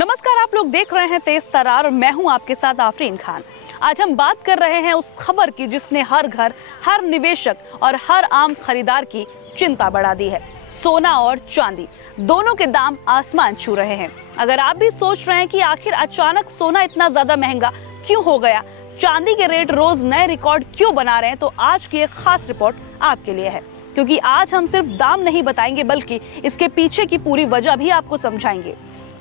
नमस्कार, आप लोग देख रहे हैं तेज तरार और मैं हूं आपके साथ आफरीन खान। आज हम बात कर रहे हैं उस खबर की जिसने हर घर, हर निवेशक और हर आम खरीदार की चिंता बढ़ा दी है। सोना और चांदी दोनों के दाम आसमान छू रहे हैं। अगर आप भी सोच रहे हैं कि आखिर अचानक सोना इतना ज्यादा महंगा क्यों हो गया, चांदी के रेट रोज नए रिकॉर्ड क्यों बना रहे हैं, तो आज की एक खास रिपोर्ट आपके लिए है। क्योंकि आज हम सिर्फ दाम नहीं बताएंगे बल्कि इसके पीछे की पूरी वजह भी आपको समझाएंगे।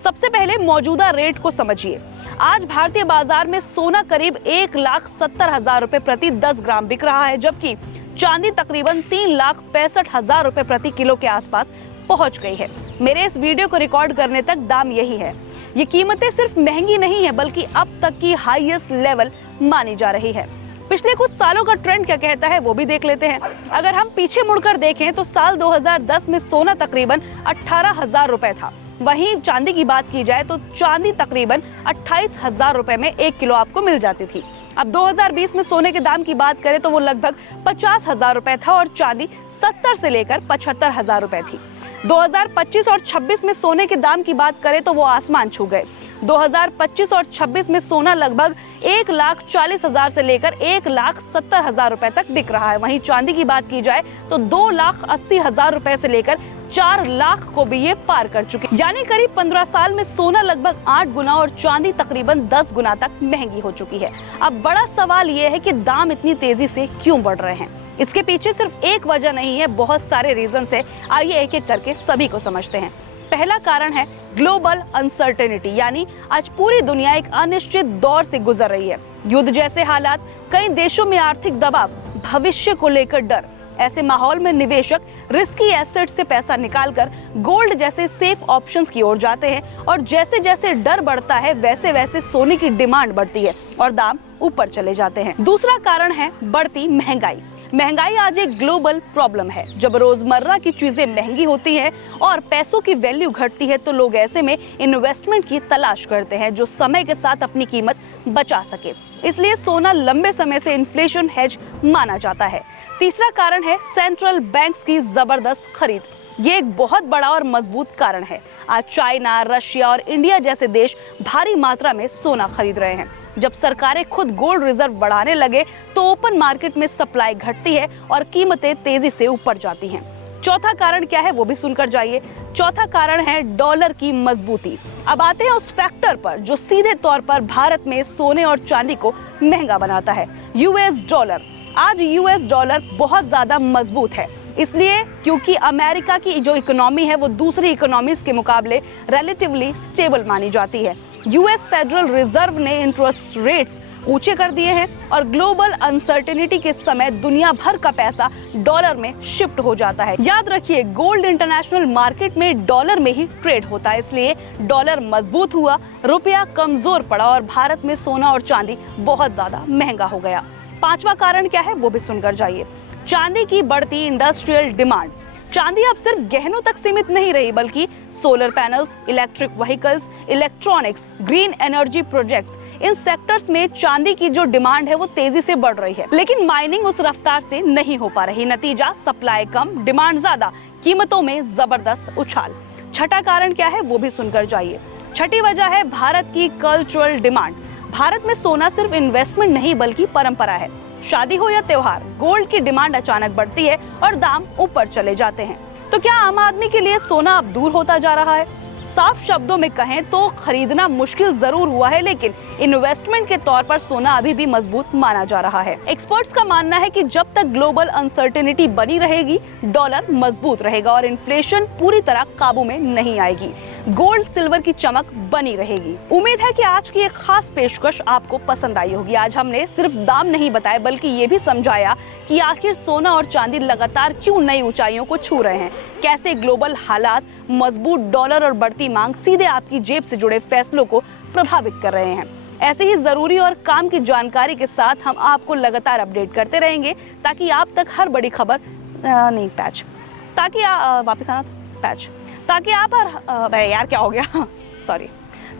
सबसे पहले मौजूदा रेट को समझिए। आज भारतीय बाजार में सोना करीब 1,70,000 रुपए प्रति 10 ग्राम बिक रहा है, जबकि चांदी तकरीबन 3,65,000 रुपए प्रति किलो के आसपास पहुंच गई है। मेरे इस वीडियो को रिकॉर्ड करने तक दाम यही है। ये कीमतें सिर्फ महंगी नहीं है बल्कि अब तक की हाईएस्ट लेवल मानी जा रही है। पिछले कुछ सालों का ट्रेंड क्या कहता है वो भी देख लेते हैं। अगर हम पीछे मुड़कर देखें तो साल 2010 में सोना तकरीबन 18,000 रुपए था। वहीं चांदी की बात की जाए तो चांदी तकरीबन 28,000 रुपए में 1 किलो आपको मिल जाती थी। अब 2020 में सोने के दाम की बात करें तो वो लगभग 50,000 रुपए था और चांदी 70 से लेकर 75,000 रुपए थी। 2025 और 26 में सोने के दाम की बात करें तो वो आसमान छू गए। 2025 और 26 में सोना लगभग 1,40,000 से लेकर 1,70,000 रुपए तक बिक रहा है। वहीं चांदी की बात की जाए तो 2,80,000 रुपए से लेकर 4 लाख को भी ये पार कर चुके, यानी करीब 15 साल में सोना लगभग 8 गुना और चांदी तकरीबन 10 गुना तक महंगी हो चुकी है। अब बड़ा सवाल ये है कि दाम इतनी तेजी से क्यों बढ़ रहे हैं। इसके पीछे सिर्फ एक वजह नहीं है, बहुत सारे रीजन है। आइए एक एक करके सभी को समझते हैं। पहला कारण है ग्लोबल अनसर्टेनिटी, यानी आज पूरी दुनिया एक अनिश्चित दौर से गुजर रही है। युद्ध जैसे हालात, कई देशों में आर्थिक दबाव, भविष्य को लेकर डर। ऐसे माहौल में निवेशक रिस्की एसेट से पैसा निकालकर गोल्ड जैसे सेफ ऑप्शंस की ओर जाते हैं और जैसे जैसे डर बढ़ता है वैसे वैसे सोने की डिमांड बढ़ती है और दाम ऊपर चले जाते हैं। दूसरा कारण है बढ़ती महंगाई। महंगाई आज एक ग्लोबल प्रॉब्लम है। जब रोजमर्रा की चीजें महंगी होती हैं और पैसों की वैल्यू घटती है तो लोग ऐसे में इन्वेस्टमेंट की तलाश करते हैं जो समय के साथ अपनी कीमत बचा सके। इसलिए सोना लंबे समय से इन्फ्लेशन हेज माना जाता है। तीसरा कारण है सेंट्रल बैंक्स की जबरदस्त खरीद। ये एक बहुत बड़ा और मजबूत कारण है। आज चाइना, रशिया और इंडिया जैसे देश भारी मात्रा में सोना खरीद रहे हैं। जब सरकारें खुद गोल्ड रिजर्व बढ़ाने लगे तो ओपन मार्केट में सप्लाई घटती है और कीमतें तेजी से ऊपर जाती हैं। चौथा कारण क्या है वो भी सुनकर जाइए। चौथा कारण है डॉलर की मजबूती। अब आते हैं उस फैक्टर पर जो सीधे तौर पर भारत में सोने और चांदी को महंगा बनाता है, यूएस डॉलर। आज यूएस डॉलर बहुत ज्यादा मजबूत है, इसलिए क्योंकि अमेरिका की जो इकोनॉमी है वो दूसरी इकोनॉमीज के मुकाबले रिलेटिवली स्टेबल मानी जाती है। यूएस फेडरल रिजर्व ने इंटरेस्ट रेट्स ऊंचे कर दिए हैं और ग्लोबल अनसर्टेनिटी के समय दुनिया भर का पैसा डॉलर में शिफ्ट हो जाता है। याद रखिए, गोल्ड इंटरनेशनल मार्केट में डॉलर में ही ट्रेड होता है, इसलिए डॉलर मजबूत हुआ, रुपया कमजोर पड़ा और भारत में सोना और चांदी बहुत ज्यादा महंगा हो गया। पांचवा कारण क्या है वो भी सुनकर जाइए। चांदी की बढ़ती इंडस्ट्रियल डिमांड। चांदी अब सिर्फ गहनों तक सीमित नहीं रही बल्कि solar panels, electric vehicles, electronics, green energy projects, इन सेक्टर्स में चांदी की जो डिमांड है वो तेजी से बढ़ रही है। लेकिन माइनिंग उस रफ्तार से नहीं हो पा रही। नतीजा, सप्लाई कम, डिमांड ज्यादा, कीमतों में जबरदस्त उछाल। छठा कारण क्या है वो भी सुनकर जाइए। छठी वजह है भारत की कल्चरल डिमांड। भारत में सोना सिर्फ इन्वेस्टमेंट नहीं बल्कि परंपरा है। शादी हो या त्योहार, गोल्ड की डिमांड अचानक बढ़ती है और दाम ऊपर चले जाते हैं। तो क्या आम आदमी के लिए सोना अब दूर होता जा रहा है? साफ शब्दों में कहें तो खरीदना मुश्किल जरूर हुआ है, लेकिन इन्वेस्टमेंट के तौर पर सोना अभी भी मजबूत माना जा रहा है। एक्सपर्ट्स का मानना है कि जब तक ग्लोबल अनसर्टेनिटी बनी रहेगी, डॉलर मजबूत रहेगा और इन्फ्लेशन पूरी तरह काबू में नहीं आएगी, गोल्ड सिल्वर की चमक बनी रहेगी। उम्मीद है कि आज की एक खास पेशकश आपको पसंद आई होगी। आज हमने सिर्फ दाम नहीं बताए बल्कि ये भी समझाया कि आखिर सोना और चांदी लगातार क्यों नई ऊंचाइयों को छू रहे हैं, कैसे ग्लोबल हालात, मजबूत डॉलर और बढ़ती मांग सीधे आपकी जेब से जुड़े फैसलों को प्रभावित कर रहे हैं। ऐसे ही जरूरी और काम की जानकारी के साथ हम आपको लगातार अपडेट करते रहेंगे ताकि आप तक हर बड़ी खबर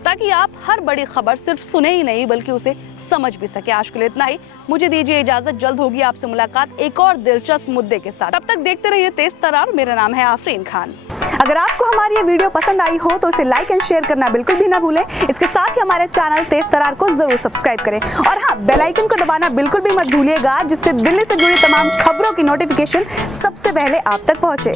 ताकि आप हर बड़ी खबर सिर्फ सुने ही नहीं बल्कि उसे समझ भी सके। आज के लिए इतना ही, मुझे दीजिए इजाजत। जल्द होगी आपसे मुलाकात एक और दिलचस्प मुद्दे के साथ। तब तक देखते रहिए तेज तरार। मेरा नाम है आफरीन खान। अगर आपको हमारी ये वीडियो पसंद आई हो तो इसे लाइक एंड शेयर करना बिल्कुल भी ना भूलें। इसके साथ ही हमारे चैनल तेज तरार को जरूर सब्सक्राइब करें और हाँ, बेल आइकन को दबाना बिल्कुल भी मत भूलिएगा, जिससे दिल्ली से जुड़ी तमाम खबरों की नोटिफिकेशन सबसे पहले आप तक पहुंचे।